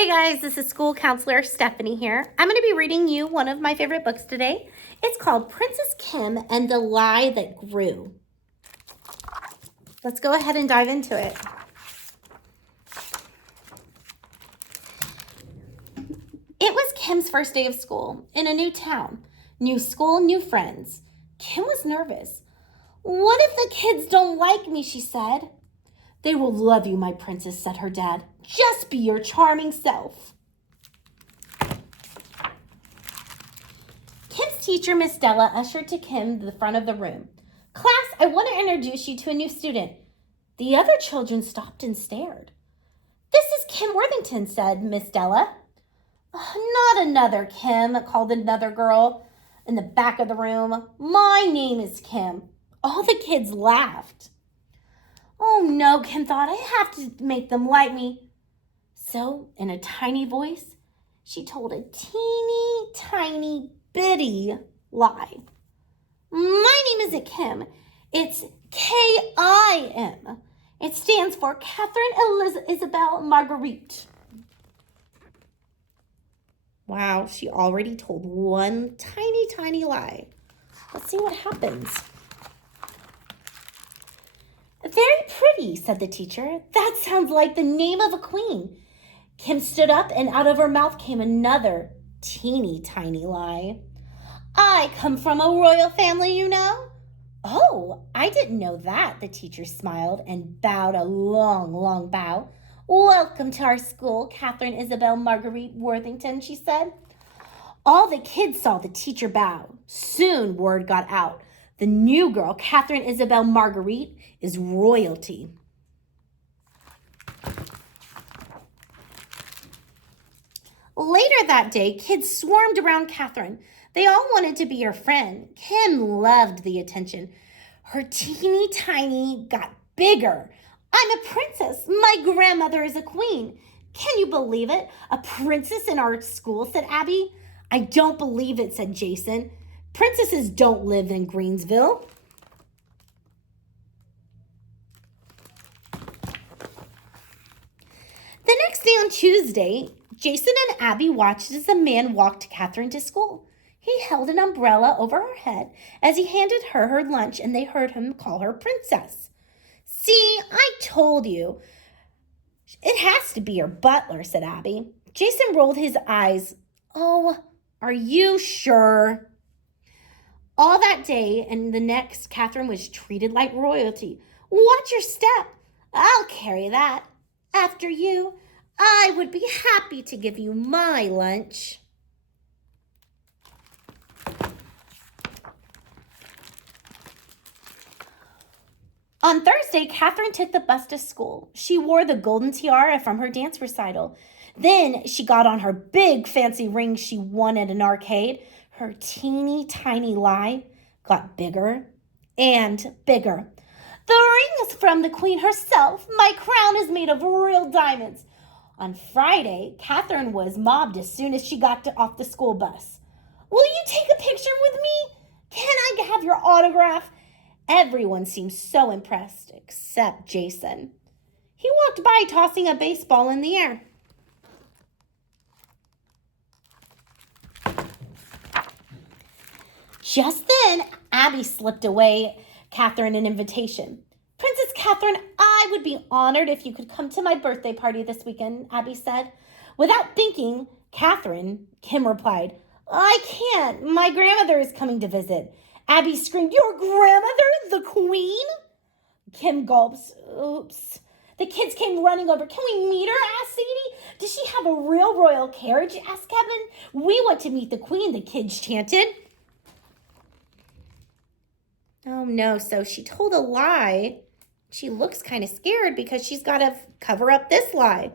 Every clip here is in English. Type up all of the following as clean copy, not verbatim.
Hey guys, this is school counselor Stephanie here. I'm going to be reading you one of my favorite books today. It's called Princess K.I.M and the Lie That Grew. Let's go ahead and dive into it. It was K.I.M's first day of school in a new town. New school, new friends. K.I.M was nervous. "What if the kids don't like me?" she said. "They will love you, my princess," said her dad. "Just be your charming self." K.I.M's teacher, Miss Della, ushered to K.I.M to the front of the room. "Class, I want to introduce you to a new student." The other children stopped and stared. "This is K.I.M Worthington," said Miss Della. "Not another K.I.M, called another girl in the back of the room. "My name is K.I.M. All the kids laughed. "Oh no," K.I.M thought, "I have to make them like me." So, in a tiny voice, she told a teeny tiny bitty lie. "My name isn't K.I.M. It's K.I.M. It stands for Katherine Isabella Marguerite." Wow, she already told one tiny lie. Let's see what happens. "Very pretty," said the teacher. "That sounds like the name of a queen." K.I.M stood up, and out of her mouth came another teeny tiny lie. "I come from a royal family, you know." "Oh, I didn't know that," the teacher smiled and bowed a long bow. "Welcome to our school, Katherine Isabella Marguerite Worthington," she said. All the kids saw the teacher bow. Soon word got out. The new girl, Katherine Isabella Marguerite, is royalty. Later that day, kids swarmed around Katherine. They all wanted to be her friend. K.I.M loved the attention. Her teeny tiny got bigger. "I'm a princess. My grandmother is a queen." "Can you believe it? A princess in our school," said Abby. "I don't believe it," said Jason. "Princesses don't live in Greensville." The next day on Tuesday, Jason and Abby watched as a man walked Katherine to school. He held an umbrella over her head as he handed her lunch, and they heard him call her princess. "See, I told you. It has to be your butler," said Abby. Jason rolled his eyes. "Oh, are you sure?" All that day and the next, Katherine was treated like royalty. "Watch your step." "I'll carry that." "After you." "I would be happy to give you my lunch." On Thursday, Katherine took the bus to school. She wore the golden tiara from her dance recital. Then she got on her big fancy ring she won at an arcade. Her teeny tiny lie got bigger and bigger. "The ring is from the queen herself. My crown is made of real diamonds." On Friday, Katherine was mobbed as soon as she got off the school bus. "Will you take a picture with me? Can I have your autograph?" Everyone seemed so impressed, except Jason. He walked by tossing a baseball in the air. Just then, Abby slipped away Katherine an invitation. "Princess Katherine, I would be honored if you could come to my birthday party this weekend," Abby said. Without thinking, K.I.M replied, "I can't. My grandmother is coming to visit." Abby screamed, "Your grandmother, the queen?" K.I.M gulps. "Oops." The kids came running over. "Can we meet her?" asked Sadie. "Does she have a real royal carriage?" asked Kevin. "We want to meet the queen," the kids chanted. Oh no, so she told a lie. She looks kind of scared because she's got to cover up this lie.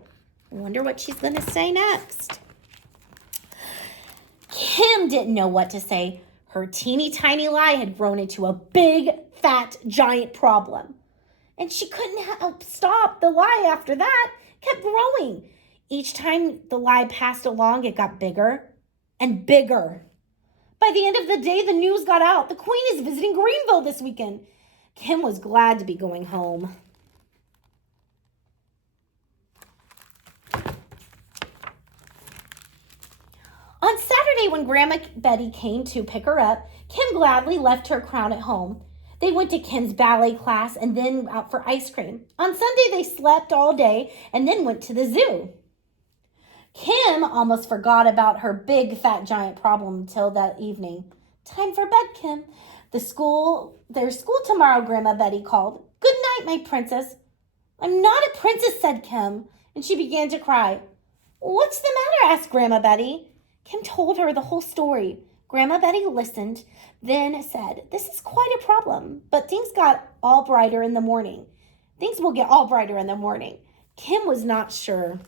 I wonder what she's going to say next. K.I.M didn't know what to say. Her teeny tiny lie had grown into a big, fat, giant problem. And she couldn't help stop the lie after that. It kept growing. Each time the lie passed along, it got bigger and bigger. By the end of the day, the news got out. The queen is visiting Greenville this weekend. K.I.M was glad to be going home. when Grandma Betty came to pick her up, Kim gladly left her crown at home. They went to Kim's ballet class and then out for ice cream. On Sunday, they slept all day and then went to the zoo. Kim almost forgot about her big, fat, giant problem until that evening. Time for bed, Kim. There's school tomorrow, Grandma Betty called. Good night, my princess. I'm not a princess, said Kim, and she began to cry. What's the matter? Asked Grandma Betty. Kim told her the whole story. Grandma Betty listened, then said, This is quite a problem, but things got all brighter in the morning. Things will get all brighter in the morning. Kim was not sure.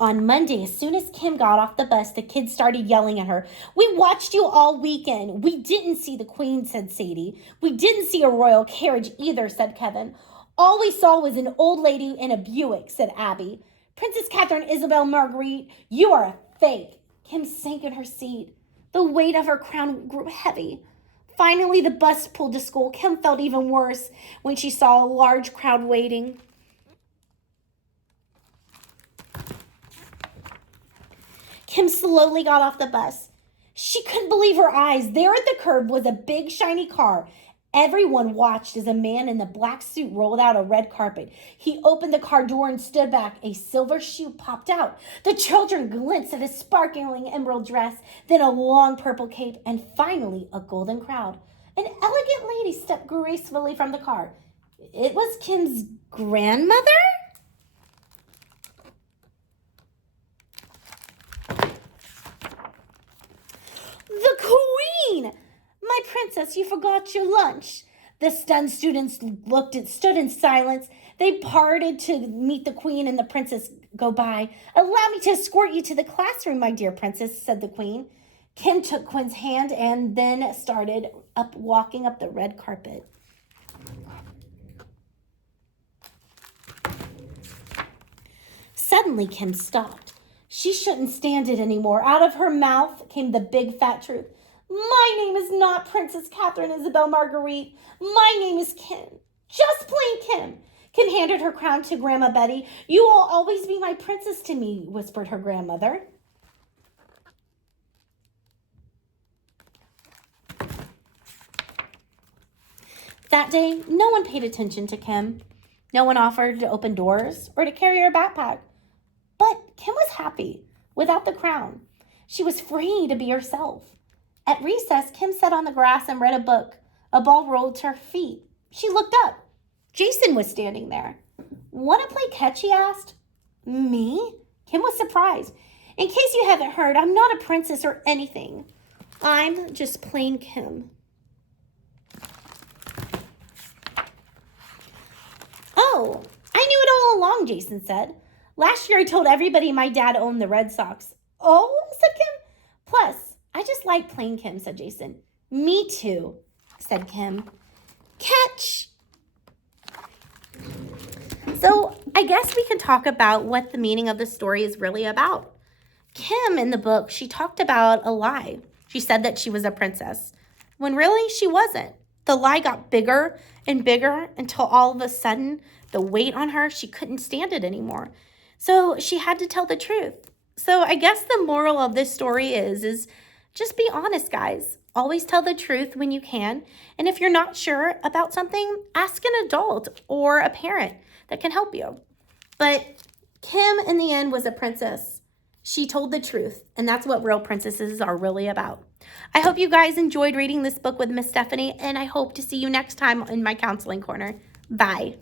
On Monday, as soon as Kim got off the bus, the kids started yelling at her. We watched you all weekend. We didn't see the Queen, said Sadie. We didn't see a royal carriage either, said Kevin. All we saw was an old lady in a Buick, said Abby. Princess Katherine Isabella Marguerite, you are a fake. Kim sank in her seat. The weight of her crown grew heavy. Finally, the bus pulled to school. Kim felt even worse when she saw a large crowd waiting. Kim slowly got off the bus. She couldn't believe her eyes. There at the curb was a big, shiny car. Everyone watched as a man in a black suit rolled out a red carpet. He opened the car door and stood back. A silver shoe popped out. The children glanced at a sparkling emerald dress, then a long purple cape, and finally a golden crown. An elegant lady stepped gracefully from the car. It was Kim's grandmother? The Queen! My princess, you forgot your lunch. The stunned students stood in silence. They parted to meet the Queen and the princess go by. Allow me to escort you to the classroom, my dear princess, said the Queen. Kim took Quinn's hand and then started walking up the red carpet. Suddenly, Kim stopped. She shouldn't stand it anymore. Out of her mouth came the big fat truth. My name is not Princess Katherine Isabella Marguerite. My name is Kim. Just plain Kim. Kim handed her crown to Grandma Betty. You will always be my princess to me, whispered her grandmother. That day, no one paid attention to Kim. No one offered to open doors or to carry her backpack. But Kim was happy without the crown. She was free to be herself. At recess, Kim sat on the grass and read a book. A ball rolled to her feet. She looked up. Jason was standing there. Want to play catch, he asked. Me? Kim was surprised. In case you haven't heard, I'm not a princess or anything. I'm just plain Kim. Oh, I knew it all along, Jason said. Last year I told everybody my dad owned the Red Sox. Oh, said Kim. Plus, I just like plain Kim, said Jason. Me too, said Kim. Catch! So I guess we can talk about what the meaning of the story is really about. Kim, in the book, she talked about a lie. She said that she was a princess, when really she wasn't. The lie got bigger and bigger until all of a sudden, the weight on her, she couldn't stand it anymore. So she had to tell the truth. So I guess the moral of this story is just be honest, guys. Always tell the truth when you can. And if you're not sure about something, ask an adult or a parent that can help you. But Kim, in the end, was a princess. She told the truth, and that's what real princesses are really about. I hope you guys enjoyed reading this book with Miss Stephanie, and I hope to see you next time in my counseling corner. Bye.